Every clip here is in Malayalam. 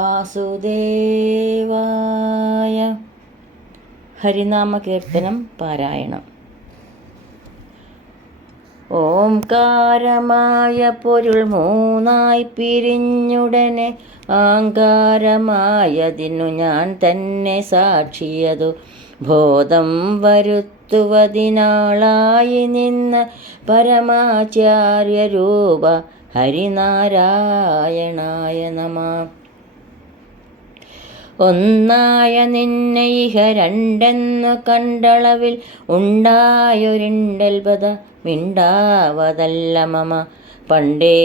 വാസുദേവായ. ഹരിനാമ കീർത്തനം പാരായണം. ഓംകാരമായ പൊരുൾ മൂന്നായി പിരിഞ്ഞുടനെ ആങ്കാരമായതിനു ഞാൻ തന്നെ സാക്ഷിയതു ബോധം വരുത്തുവതിനാളായി നിന്ന പരമാചാര്യരൂപ ഹരിനാരായണായ നമഃ. ഒന്നായ നിന്നെ ഇഹ രണ്ടെന്നു കണ്ടളവിൽ ഉണ്ടായൊരിണ്ടൽപത മിണ്ടാവതല്ല മമ. പണ്ടേ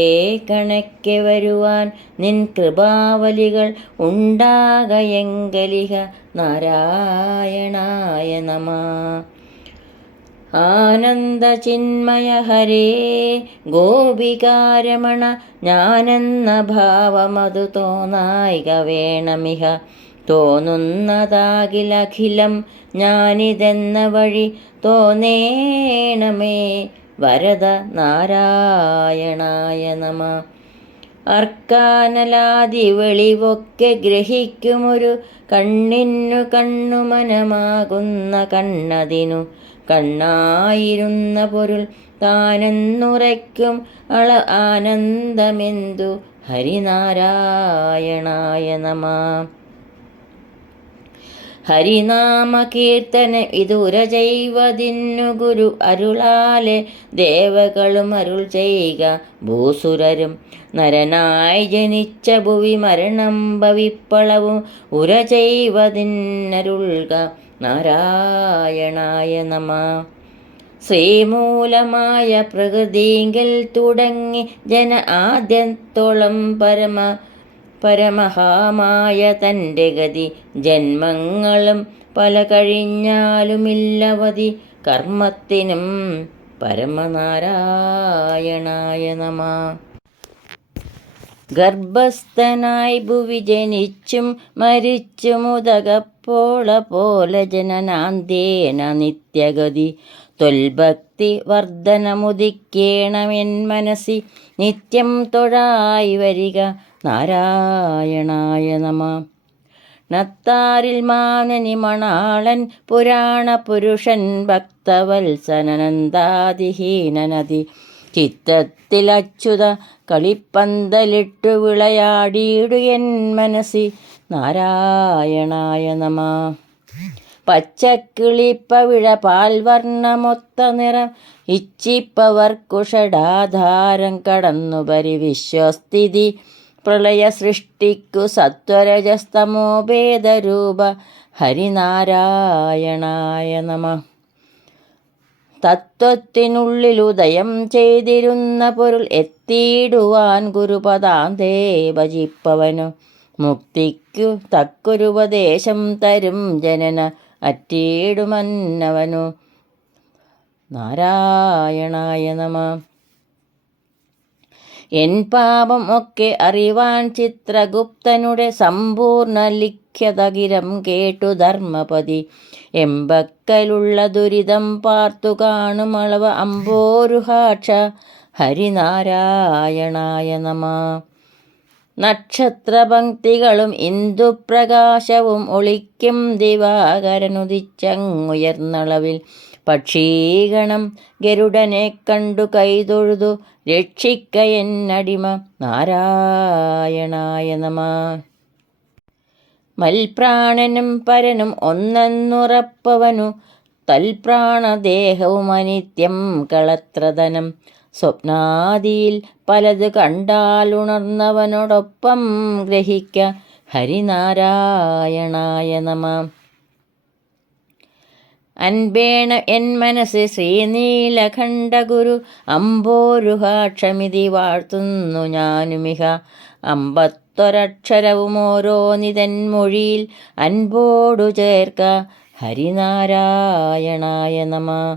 കണക്കെ വരുവാൻ നിൻ കൃപാവലികൾ ഉണ്ടാകയെങ്കലിഹ നാരായണായ നമഃ. ആനന്ദചിന്മയ ഹരേ ഗോപികാരമണ, ഞാനെന്ന ഭാവമതു തോന്നായിക വേണമിഹ. തോന്നുന്നതാകിലഖിലം ഞാനിതെന്ന വഴി തോന്നേണമേ വരദ നാരായണായ നമഃ. അർക്കാനലാദി വെളിവൊക്കെ ഗ്രഹിക്കുമൊരു കണ്ണിന്നു കണ്ണുമനമാകുന്ന കണ്ണതിനു കണ്ണായിരുന്ന പൊരുൾ താനെന്നുറയ്ക്കും ആനന്ദമെന്തു ഹരിനാരായണായ നമഃ. ഹരിനാമ കീർത്തന ഇതുര ചെയ്വതിന്നു ഗുരു അരുളാലെ ദേവകളും അരുൾ ചെയ്യുക ഭൂസുരരും. നരനായി ജനിച്ച ഭുവി മരണം ഭവിപ്പളവും ഉര ചെയ്വതിന്നരുൾക നാരായണായ നമഃ. ശ്രീമൂലമായ പ്രകൃതിങ്കൽ തുടങ്ങി ജന ആദ്യത്തോളം പരമഹാമായ തൻ്റെ ഗതി ജന്മങ്ങളും പല കഴിഞ്ഞാലുമില്ലവധി കർമ്മത്തിനും പരമനാരായണായ നമഃ. ഗർഭസ്ഥനായി ഭുവി ജനിച്ചും മരിച്ചുമുതകപ്പോള പോലെ ജനനാന്ത്യേന നിത്യഗതി ത്വൽഭക്തി വർദ്ധനമുദിക്കേണമെൻ മനസ്സി നിത്യം തൊഴായി വരിക നാരായണായ നമഃ. നത്താരിൽ മാനനി മണാളൻ പുരാണ പുരുഷൻ ഭക്തവത്സനന്ദാതിഹീനനതി ചിത്തത്തിൽ അച്യുത കളിപ്പന്തലിട്ടു വിളയാടിയിടു എൻ മനസ്സി നാരായണായ നമഃ. പച്ചക്കിളിപ്പവിഴ പാൽവർണ്ണമൊത്ത നിറം ഇച്ഛിപ്പവർക്കുഷടാധാരം കടന്നുപരി വിശ്വസ്ഥിതി പ്രളയ സൃഷ്ടിക്കു സത്വരജസ്തമോഭേദരൂപ ഹരിനാരായണായ നമഃ. തത്വത്തിനുള്ളിലുദയം ചെയ്തിരുന്ന പൊരുൾ എത്തിയിടുവാൻ ഗുരുപദാന്തേ ഭജിപ്പവനു മുക്തിക്കു തക്കൊരുപദേശം തരും ജനന അറ്റിയിടുമന്നവനു നാരായണായ നമഃ. എൻ പാപം ഒക്കെ അറിവാൻ ചിത്രഗുപ്തനുടെ സമ്പൂർണ്ണ ലിഖ്യതകിരം കേട്ടു ധർമ്മപതി എമ്പക്കലുള്ള ദുരിതം പാർത്തു കാണുമളവ അമ്പോരുഹാക്ഷ ഹരിനാരായണായ നമഃ. നക്ഷത്രപംക്തികളും ഇന്ദുപ്രകാശവും ഒളിക്കും ദിവാകരനുദിച്ചങ്ങുയർന്നളവിൽ പക്ഷീഗണം ഗരുഡനെ കണ്ടു കൈതൊഴുതു രക്ഷിക്ക എന്നടിമ നാരായണായ നമഃ. മൽപ്രാണനും പരനും ഒന്നെന്നുറപ്പവനു തൽപ്രാണദേഹവും അനിത്യം കളത്രധനം സ്വപ്നാദിയിൽ പലത് കണ്ടാലുണർന്നവനോടൊപ്പം ഗ്രഹിക്ക ഹരിനാരായണായ നമഃ. അൻപേണ എൻ മനസ്സ് ശ്രീനീലകണ്ഠ ഗുരു അമ്പോരുഹാക്ഷമിതി വാഴ്ത്തുന്നു ഞാനുമിഹ. അമ്പത്തൊരക്ഷരവും ഓരോന്നിതൻ മൊഴിയിൽ അൻപോടു ചേർക്ക ഹരിനാരായണായ നമഃ.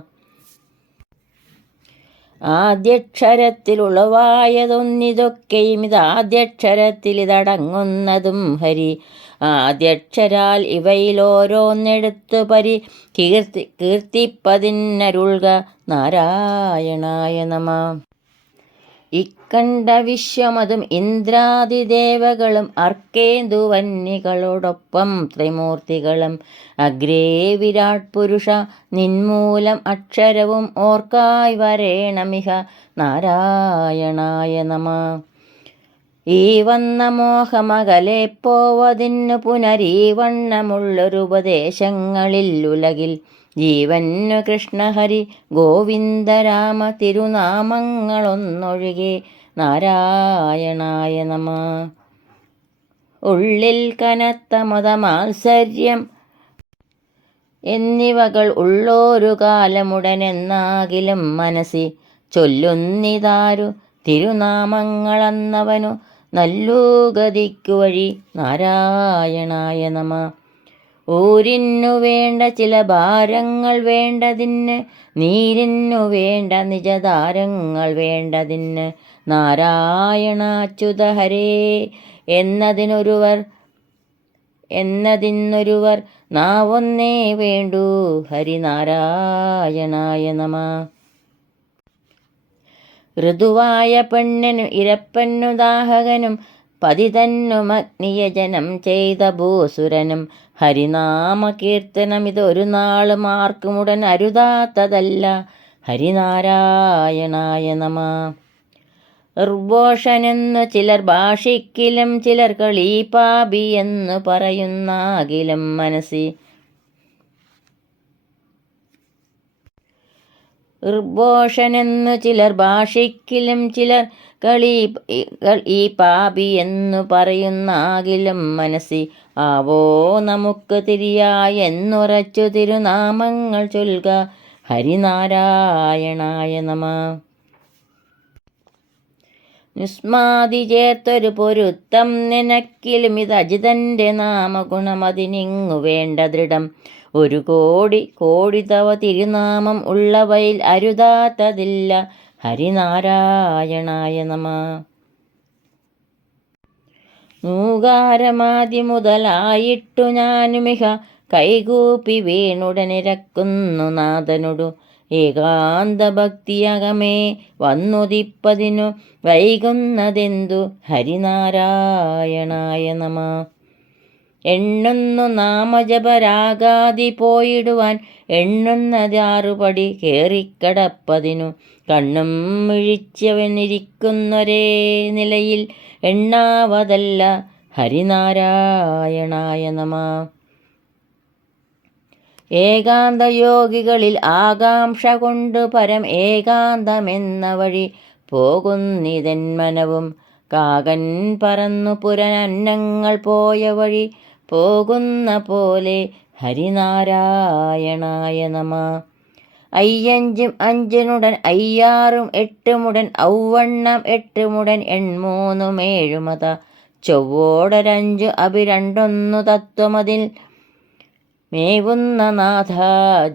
ആദ്യക്ഷരത്തിലുളവായതൊന്നിതൊക്കെയും ഇതാദ്യക്ഷരത്തിലിതടങ്ങുന്നതും ഹരി. ആദ്യക്ഷരാൽ ഇവയിലോരോന്നെടുത്തു കീർത്തിപ്പതിന്നരുൾക നാരായണായ നമഃ. ഇക്കണ്ട വിശ്വമതും ഇന്ദ്രാദിദേവകളും അർക്കേന്ദുവന്നികളോടൊപ്പം ത്രിമൂർത്തികളും അഗ്രേ വിരാട് പുരുഷ നിന്മൂലം അക്ഷരവും ഓർക്കായി വരേണമിഹ നാരായണായ നമ. ഈ വന്ന മോഹമകലെ പോവതിന്നു പുനരീവണ്ണമുള്ളൊരുപദേശങ്ങളിൽ ഉലകിൽ ജീവന്നു കൃഷ്ണഹരി ഗോവിന്ദരാമ തിരുനാമങ്ങളൊന്നൊഴികെ നാരായണായ നമ. ഉള്ളിൽ കനത്ത മതമാത്സര്യം എന്നിവകൾ ഉള്ളോരു കാലമുടനെന്നാകിലും മനസ്സി ചൊല്ലുന്നിതാരു തിരുനാമങ്ങളന്നവനു നല്ലൂ ഗതിക്കു വഴി നാരായണായ നമ. ഊരിന്നു വേണ്ട ചില ഭാരങ്ങൾ വേണ്ടതിന്, നീരിന്നു വേണ്ട നിജതാരങ്ങൾ വേണ്ടതിന്, നാരായണാച്യുത ഹരേ എന്നതിനൊരുവർ നാവൊന്നേ വേണ്ടൂ ഹരിനാരായണായ നമ. ഋതുവായ പെണ്ണിനും ഇരപ്പന്നു ദാഹകനും പതിതന്നുമഗ്നിയജനം ചെയ്ത ഭൂസുരനും ഹരിനാമ കീർത്തനമിതൊരു നാളും ആർക്കുമുടൻ അരുതാത്തതല്ല ഹരിനാരായണായ നമ. ഋർഘോഷനെന്നു ചിലർ ഭാഷിക്കിലും ചിലർ കളീപാപി എന്നു പറയുന്നാകിലും മനസ്സി ഋർഘോഷനെന്നു ചിലർ ഭാഷിക്കിലും ചിലർ ഈ പാപി എന്നു പറയുന്നാകിലും മനസ്സി ആവോ നമുക്ക് തിരിയായെന്നുറച്ചു തിരുനാമങ്ങൾ ചൊൽക ഹരിനാരായണായ നമ. നുസ്മാതി ചേർത്തൊരു പൊരുത്തം നിനക്കിലും ഇത് അജിതൻ്റെ നാമഗുണമതിനിങ്ങു വേണ്ട ദൃഢം. ഒരു കോടി തവ തിരുനാമം ഉള്ളവയിൽ അരുതാത്തതില്ല ഹരിനാരായണായ നമ. നൂകാരമാദ്യ മുതലായിട്ടു ഞാനുമിഹ കൈകൂപ്പി വീണുടനിരക്കുന്നു നാഥനൊടു ഏകാന്ത ഭക്തിയകമേ വന്നുദിപ്പതിനു വൈകുന്നതെന്തു ഹരിനാരായണായ നമ. എണ്ണുന്നു നാമജപരാഗാതി പോയിടുവാൻ എണ്ണുന്നതാറുപടി കേറിക്കടപ്പതിനു കണ്ണും മിഴിച്ചവനിരിക്കുന്നൊരേ നിലയിൽ എണ്ണാവതല്ല ഹരിനാരായണായ നമ. ഏകാന്തയോഗികളിൽ ആകാംക്ഷ കൊണ്ട് പരം ഏകാന്തമെന്ന വഴി പോകുന്നിതെന്മനവും കാകൻ പറന്നു പുരനന്നങ്ങൾ പോയ വഴി പോകുന്ന പോലെ ഹരിനാരായണായ നമ. അയ്യഞ്ചും അഞ്ചിനുടൻ അയ്യാറും എട്ടുമുടൻ ഔവണ്ണം എട്ടുമുടൻ എൺമൂന്നും ഏഴുമത ചൊവ്വോടരഞ്ചു അഭിരണ്ടൊന്നു തത്വമതിൽ മേവുന്ന നാഥ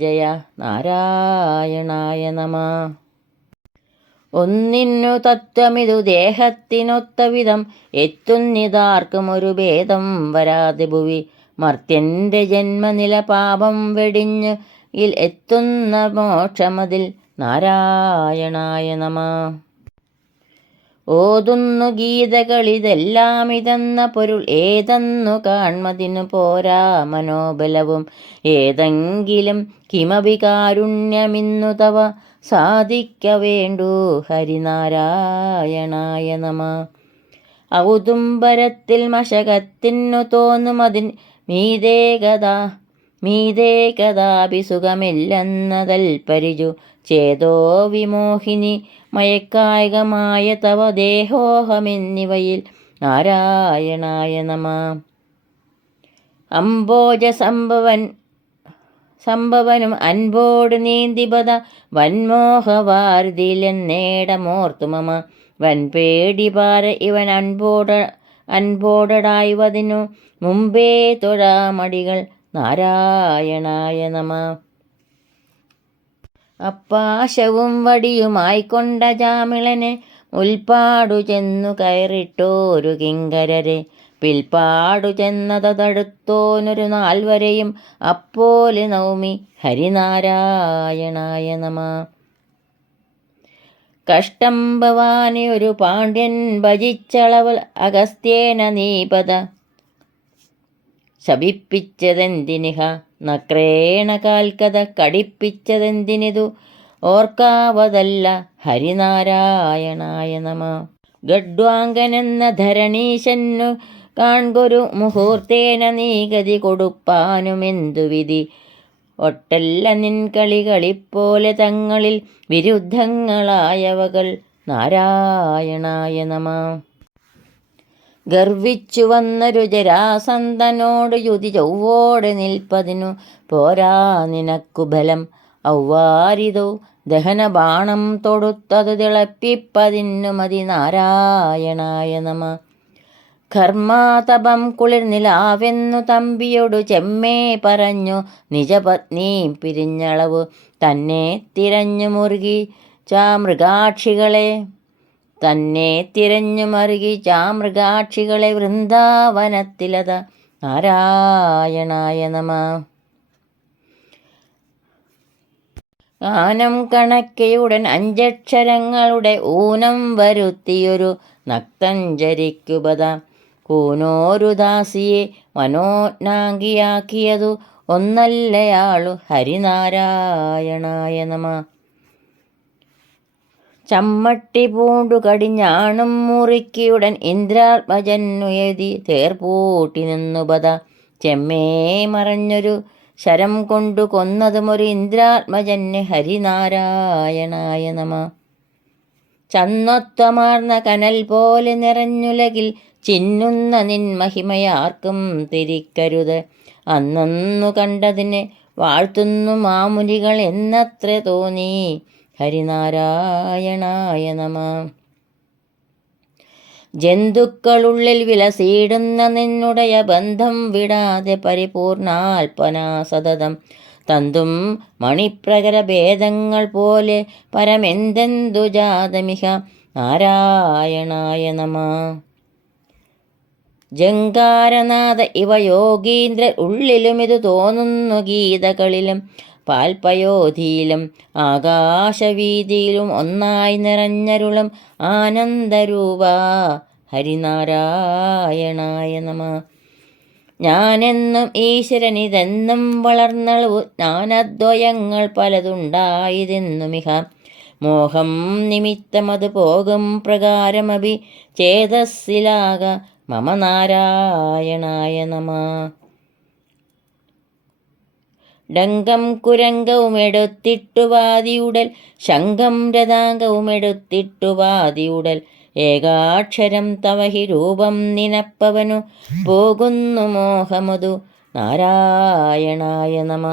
ജയ നാരായണായ നമ. ഒന്നിന്നു തത്വമിതു ദേഹത്തിനൊത്ത വിധം എത്തുന്നിതാർക്കും ഒരു ഭേദം വരാതെ ഭുവി മർത്യൻ്റെ ജന്മനില പാപം വെടിഞ്ഞ് എത്തുന്ന മോക്ഷമതിൽ നാരായണായ നമ. ഓതുന്നു ഗീതകളിതെല്ലാം ഇതെന്ന പൊരുൾ ഏതെന്നു കാൺമതിനു പോരാ മനോബലവും ഏതെങ്കിലും കിമപി കാരുണ്യമിന്നു തവ സാധിക്ക വേണ്ടു ഹരിനാരായണായ നമ. ഔദുംബരത്തിൽ മശകത്തിനു തോന്നുമതിൻ മീതേ കഥാഭിസുഖമില്ലെന്നതൽപരിജു ചേതോ വിമോഹിനി മയക്കായികമായ തവ ദേഹോഹമെന്നിവയിൽ നാരായണായ നമ. അംബോജ സംഭവനും അൻപോട് നീന്തിപത വൻമോഹവാർദിലെന്നേടമോർത്തു മമ വൻപേടി പാര ഇവൻ അൻപോടടായ്വതിനു മുമ്പേ തൊഴാമടികൾ നാരായണായ നമ. അപ്പാശവും വടിയുമായിക്കൊണ്ട ജാമിളനെ ഉൽപ്പാടു ചെന്നു കയറിട്ടോരു കിങ്കരരെ പിൽപ്പാടു ചെന്നതടുത്തോനൊരു നാൽവരെയും അപ്പോലെ നൗമി ഹരിനാരായണായ നമ. കഷ്ടം ഭവാനി ഒരു പാണ്ഡ്യൻ ഭജിച്ചളവൽ അഗസ്ത്യേന നീപത ശപിപ്പിച്ചതെന്തിനിഹ നക്രേണ കാൽക്കഥ കടിപ്പിച്ചതെന്തിനിതു ഓർക്കാവതല്ല ഹരിനാരായണായ നമ. ഗഡ്വാങ്കനെന്ന ധരണീശന്നു കാൺകൊരു മുഹൂർത്തേന നീ ഗതി കൊടുപ്പാനുമെന്തു വിധി ഒട്ടല്ല നിൻ കളികളിപ്പോലെ തങ്ങളിൽ വിരുദ്ധങ്ങളായവകൾ നാരായണായ നമ. ഗർവിച്ചു വന്നൊരു ജരാസന്ധനോട് യുതി ചൊവ്വോടെ നിൽപ്പതിനു പോരാ നിനക്കു ബലം ഔവാരിതോ ദഹനബാണം തൊടുത്തതു തിളപ്പിപ്പതിന്നു മതി നാരായണായ നമ. കർമാതപം കുളിർനിലാവെന്നു തമ്പിയോടു ചെമ്മേ പറഞ്ഞു നിജപത്നി പിരിഞ്ഞളവു തന്നെ തിരഞ്ഞു മുറുകി ചാമൃഗാക്ഷികളെ വൃന്ദാവനത്തിലത നാരായണായ നമ. ഗാനം കണക്കയുടൻ അഞ്ചക്ഷരങ്ങളുടെ ഊനം വരുത്തിയൊരു നക്തഞ്ചരിക്കുപത കൂനോരു ദാസിയെ മനോജ്ഞാംഗിയാക്കിയതു ഒന്നല്ലയാളു ഹരിനാരായണായ നമ. ചമ്മട്ടി പൂണ്ടു കടിഞ്ഞാണും മുറുക്കിയുടൻ ഇന്ദ്രാത്മജന്നുയതി തേർപൂട്ടി നിന്നുപത ചെമ്മേ മറഞ്ഞൊരു ശരം കൊണ്ടു കൊന്നതുമൊരു ഇന്ദ്രാത്മജന് ഹരിനാരായണായ നമ. ചന്നൊത്തമാർന്ന കനൽ പോലെ നിറഞ്ഞുലകിൽ ചിന്നുന്ന നിൻ മഹിമയാർക്കും തിരിക്കരുത് അന്നു കണ്ടതിന് വാഴ്ത്തുന്നു മാമുനികൾ എന്നത്ര തോന്നി ഹരിനാരായണായ നമ. ജന്തുക്കളുള്ളിൽ വിലസീടുന്ന നിന്നുടയ ബന്ധം വിടാതെ പരിപൂർണാൽപ്പനാ സതതം തന്തും മണിപ്രകര ഭേദങ്ങൾ പോലെ പരമെന്തെന്തു ജാതമിഹ നാരായണായ നമ. ജങ്കാരനാഥ ഇവ യോഗീന്ദ്ര ഉള്ളിലുമിതു തോന്നുന്നു ഗീതകളിലും പാൽപയോധിയിലും ആകാശവീതിയിലും ഒന്നായി നിറഞ്ഞരുളും ആനന്ദരൂപ ഹരിനാരായണായ നമ. ഞാനെന്നും ഈശ്വരനിതെന്നും വളർന്നളവു ജ്ഞാനദ്വയങ്ങൾ പലതുണ്ടായതെന്നുമിഹ മോഹം നിമിത്തമത് പോകും പ്രകാരമഭി ചേതസ്സിലാക മമ നാരായണായ നമ. ഡങ്കം കുരംഗവും എടുത്തിട്ടുവാദിയുടൽ ശംഖം രഥാംഗവും എടുത്തിട്ടുവാദിയുടൽ ഏകാക്ഷരം തവഹി രൂപം നിനപ്പവനു പോകുന്നു മോഹമതു നാരായണായ നമ.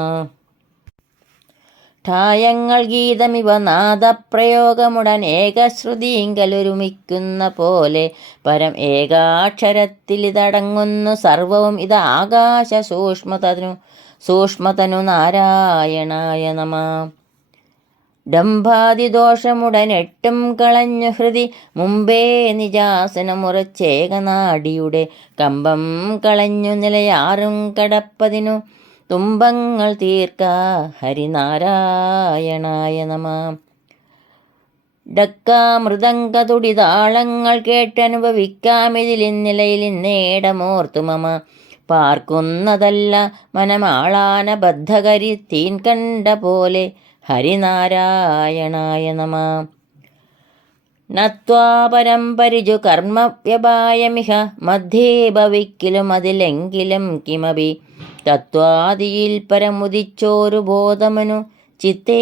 ഠായങ്ങൾ ഗീതമിവ നാദപ്രയോഗമുടൻ ഏകശ്രുതിങ്കലൊരുമിക്കുന്ന പോലെ പരം ഏകാക്ഷരത്തിലിതടങ്ങുന്നു സർവവും ഇത് ആകാശ സൂക്ഷ്മതനു നാരായണായ നമ. ഡംഭാതിദോഷമുടനെട്ടും കളഞ്ഞു ഹൃദി മുമ്പേ നിജാസനമുറച്ചേകനാടിയുടെ കമ്പം കളഞ്ഞു നിലയാറും കടപ്പതിനു തുമ്പങ്ങൾ തീർക്ക ഹരിനാരായണായ നമ. ഡക്കാമൃദംഗതുടിതാളങ്ങൾ കേട്ടനുഭവിക്കാമിതിലിന്നിലയിൽ ഇന്നേടമോർത്തു മമ പാർക്കുന്നതല്ല മനമാളാന ബദ്ധകരി തീൻ കണ്ട പോലെ ഹരിനാരായണായ നമ. നത്വാ പരംപരിജു കർമ്മവ്യപായമിഹ മധ്യേ ഭവിക്കിലും അതിലെങ്കിലും കിമപി തത്വാദിയിൽ പരമുദിച്ചോരു ബോധമനു ചിത്തേ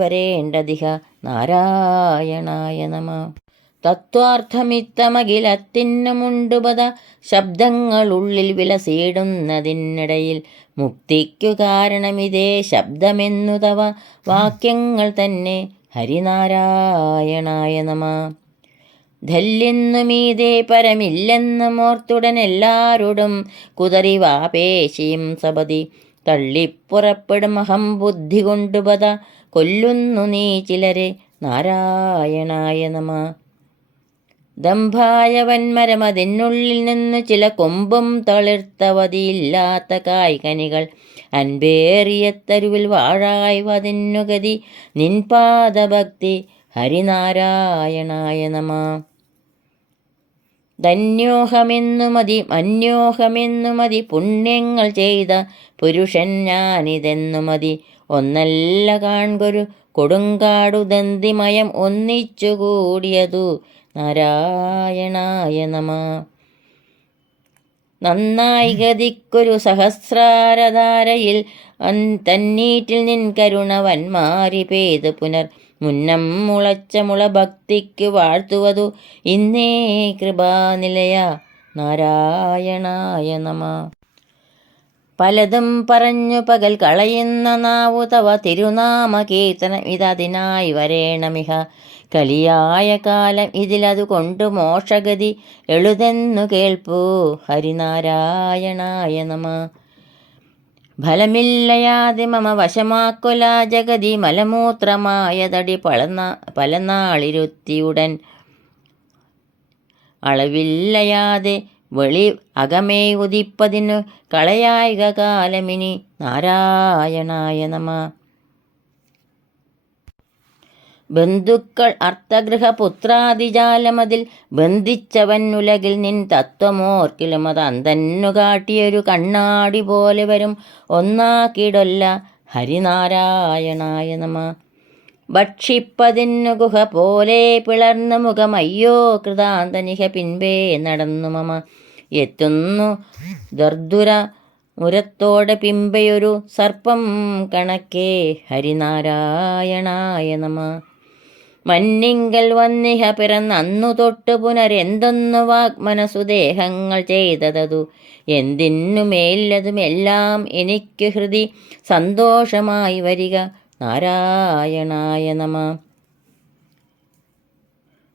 വരേണ്ടതിഹ നാരായണായ നമ. തത്വാർത്ഥമിത്തമഖിലത്തിന്നുമുണ്ടുപത ശബ്ദങ്ങളുള്ളിൽ വിലസീടുന്നതിനിടയിൽ മുക്തിക്കു കാരണമിതേ ശബ്ദമെന്നു തവ വാക്യങ്ങൾ തന്നെ ഹരിനാരായണായ നമ. ധല്യെന്നുമീതേ പരമില്ലെന്നുമോർത്തുടനെല്ലാരോടും കുതറിവാപേശിയും സപതി തള്ളിപ്പുറപ്പെടും അഹം ബുദ്ധി കൊണ്ടുപത കൊല്ലുന്നു നീ ചിലരെ നാരായണായ നമ. ദംഭായവന്മരമതിനുള്ളിൽ നിന്ന് ചില കൊമ്പും തളിർത്തവതിയില്ലാത്ത കായ്കനികൾ അൻപേറിയ തരുവിൽ വാഴായ്വതിന്നു ഗതി നിൻപാദഭക്തി ഹരിനാരായണായ നമ. ധന്യോഹമെന്നു മതി പുണ്യങ്ങൾ ചെയ്ത പുരുഷൻ ഞാനിതെന്നു മതി. ഒന്നല്ല കാൺകൊരു കൊടുങ്കാടു ദന്തിമയം ഒന്നിച്ചുകൂടിയതു നാരായണായ നമ. നന്നായി ഗതിക്കൊരു സഹസ്രാരധാരയിൽ തന്നീറ്റിൽ നിൻ കരുണ വന്മാരി പെയ്ത് പുനർ മുന്നം മുളച്ച മുള ഭക്തിക്ക് വാഴ്ത്തുവതു ഇന്നേ കൃപാനിലയ നാരായണായ നമ. പലതും പറഞ്ഞു പകൽ കളയുന്ന നാവു തവ തിരുനാമ കീർത്തനം ഇതതിനായി വരേണമിഹ. കലിയായ കാലം ഇതിലതു കൊണ്ട് മോക്ഷഗതി എളുതെന്നു കേൾപ്പൂ ഹരിനാരായണായ നമ. ഫലമില്ലയാതെ മമ വശമാക്കൊല ജഗതി മലമൂത്രമായതടി പലനാളിരുത്തിയുടൻ. അളവില്ലയാതെ വെളി അകമേ ഉദിപ്പതിനു കളയായിക കാലമിനി നാരായണായ നമ. ബന്ധുക്കൾ അർത്ഥഗൃഹ പുത്രാദിജാലമതിൽ ബന്ധിച്ചവൻ ഉലകിൽ നിൻ തത്വമോർക്കിലും അത് അന്തന്നു കാട്ടിയൊരു കണ്ണാടി പോലെ വരും ഒന്നാക്കിടൊല്ല ഹരിനാരായണായ നമ. ഭക്ഷിപ്പതിന്നു ഗുഹ പോലെ പിളർന്ന മുഖമയ്യോ കൃതാന്തനിഹ പിൻപേ നടന്നു മമ. എത്തുന്നു ദർദുര മുരത്തോടെ പിമ്പയൊരു സർപ്പം കണക്കേ ഹരിനാരായണായ നമ. മന്നിങ്കൽ വന്നിഹ പിറന്നന്നു തൊട്ട് പുനരെന്തൊന്നു വാഗ്മനസുദേഹങ്ങൾ ചെയ്തതു എന്തിനു മേലതുമെല്ലാം എനിക്കു ഹൃദി സന്തോഷമായി വരിക നാരായണായ നമ.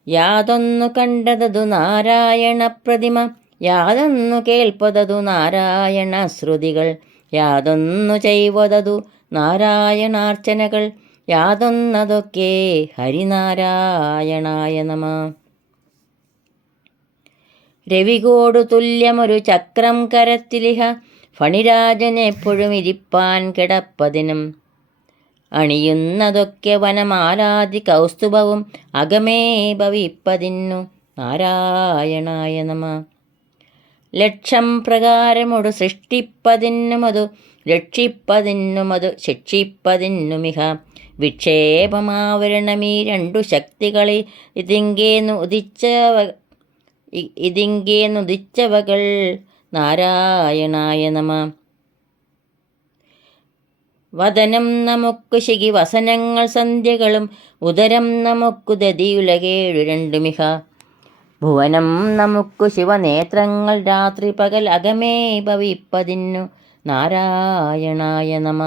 യാതൊന്നു കണ്ടതതു നാരായണ പ്രതിമ യാതൊന്നു കേൾപ്പതതു നാരായണ ശ്രുതികൾ യാതൊന്നു ചെയ്വതതു നാരായണാർച്ചനകൾ യാതൊന്നതൊക്കെ ഹരിനാരായണായ നമ. രവികോടു തുല്യമൊരു ചക്രം കരത്തിലിഹ ഫണിരാജനെപ്പോഴും ഇരിപ്പാൻ കിടപ്പതിനും അണിയുന്നതൊക്കെ വനമാലാദി കൗസ്തുഭവും അകമേ ഭവിപ്പതിന്നു നാരായണായ നമ. ലക്ഷം പ്രകാരമൊടു സൃഷ്ടിപ്പതിന്നുമതു രക്ഷിപ്പതിന്നുമതു ശിക്ഷിപ്പതിന്നുമിഹ വിക്ഷേപമാവരണമീ രണ്ടു ശക്തികളെ ഇതിങ്കേന്നുദിച്ചവകൾ നാരായണായ നമ. വദനം നമുക്കു ശിഖി വസനങ്ങൾ സന്ധ്യകളും ഉദരം നമുക്കു ദതിയുലകേഴു രണ്ടുമിഹ ഭുവനം നമുക്കു ശിവനേത്രങ്ങൾ രാത്രി പകൽ അകമേ ഭവിപ്പതിന്നു നാരായണായ നമ.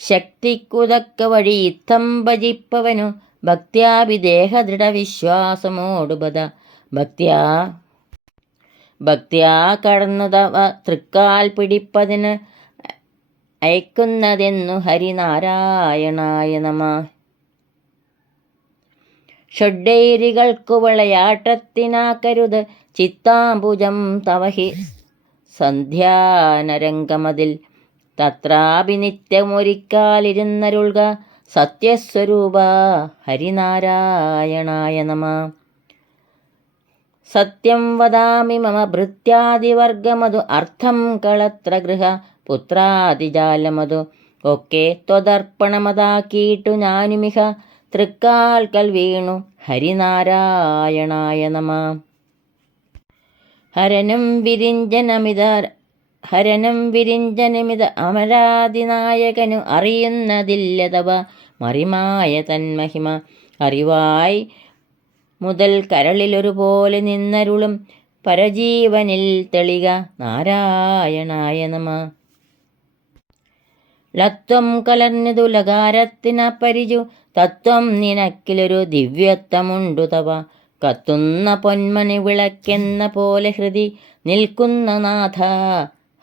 ശക്തിക്കുതക്ക വഴി ഇത്തം ഭജിപ്പവനു ഭക്ത്യാഭിദേഹ ദൃഢവിശ്വാസമോടുപത ഭക്ത്യാ കടന്നു തവ തൃക്കാൽ പിടിപ്പതിന് അയക്കുന്നതെന്നു ഹരിനാരായണായ നമ. ഷഡ്ഡൈരികൾക്കു വിളയാട്ടത്തിനാക്കരുത് ചിത്താംബുജം തവഹി സന്ധ്യാനരംഗമതിൽ തത്രാപി നിത്യമൊരിക്കാലിരുന്നരുൾക സത്യസ്വരൂപ ഹരിനാരായണായ നമ. സത്യം വദാമി മമ ഭൃത്യാദിവർഗമതു അർത്ഥം കളത്ര ഗൃഹ പുത്രാദിജാലമതു ഒക്കെ ത്വദർപ്പണമതാക്കിയിട്ടു ഞാനുമിഹ തൃക്കാൽക്കൽ വീണു ഹരിനാരായണായ നമ. ഹരനും വിരിഞ്ചനമിത അമരാദിനായകനു അറിയുന്നതില്ലതവ മറിമായ തന്മഹിമ അറിവായി മുതൽ കരളിലൊരുപോലെ നിന്നരുളും പരജീവനിൽ തെളിക നാരായണായ നമ. ലത്വം കലർന്നതു ലകാരത്തിനപരിചു തത്വം നിനക്കിലൊരു ദിവ്യത്വമുണ്ടു തവ കത്തുന്ന പൊന്മണി വിളക്കെന്ന പോലെ ഹൃദി നിൽക്കുന്ന നാഥ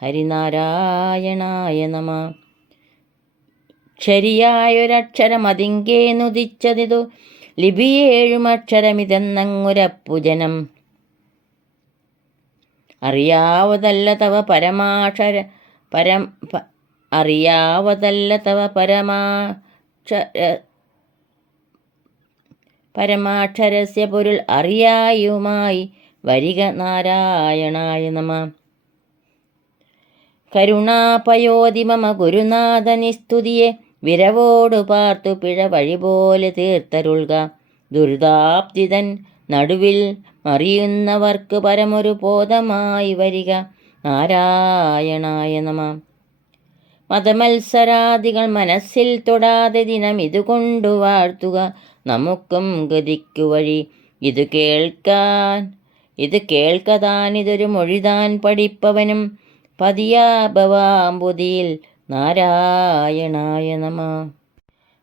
ഹരിനാരായണായ നമ. ശരിയായൊരക്ഷരമതിങ്കേന്നുദിച്ചതിതു ലിപിയേഴുമക്ഷരമിതെന്നങ്ങുരപ്പുജനം അറിയാവതല്ല തവ പരമാക്ഷര പരമാക്ഷരസ്യ പൊരുൾ അറിയായുമായി വരിക നാരായണായ നമ. കരുണാപയോധി മമ ഗുരുനാഥനിസ്തുതിയെ വിരവോടു പാർത്തു പിഴ വഴിപോലെ തീർത്തരുൾക. ദുരിതാബ്ദിതൻ നടുവിൽ മറിയുന്നവർക്ക് പരമൊരു ബോധമായി വരിക നാരായണായ നമ. മതമത്സരാദികൾ മനസ്സിൽ തൊടാതെ ദിനം ഇതുകൊണ്ടു വാഴ്ത്തുക നമുക്കും ഗതിക്കു വഴി. ഇത് കേൾക്കതാനിതൊരു മൊഴിതാൻ പഠിപ്പവനും പതിയാഭവാംബുതിയിൽ നാരായണായ നമ.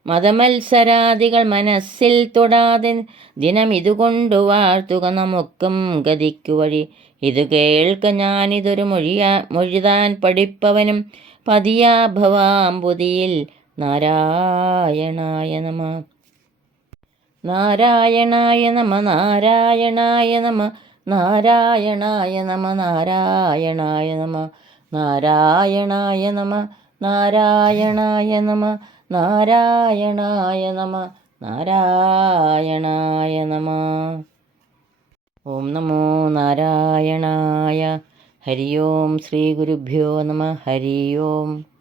മതമത്സരാദികൾ മനസ്സിൽ തൊടാതെ ദിനം ഇതുകൊണ്ടു വാഴ്ത്തുക നമുക്കും ഗതിക്കു വഴി. ഇത് കേൾക്ക ഞാനിതൊരു മൊഴിതാൻ പഠിപ്പവനും പതിയാഭവാംബുതിയിൽ നാരായണായ നമ. നാരായണായ നമ നാരായണായ നമ നാരായണായ നമ നാരായണായ നമ നാരായണായ നമ നാരായണായ നമ നാരായണായ നമ നാരായണായ നമ. ഓം നമോ നാരായണായ. ഹരി ഓം. ശ്രീ ഗുരുഭ്യോ നമ. ഹരി ഓം.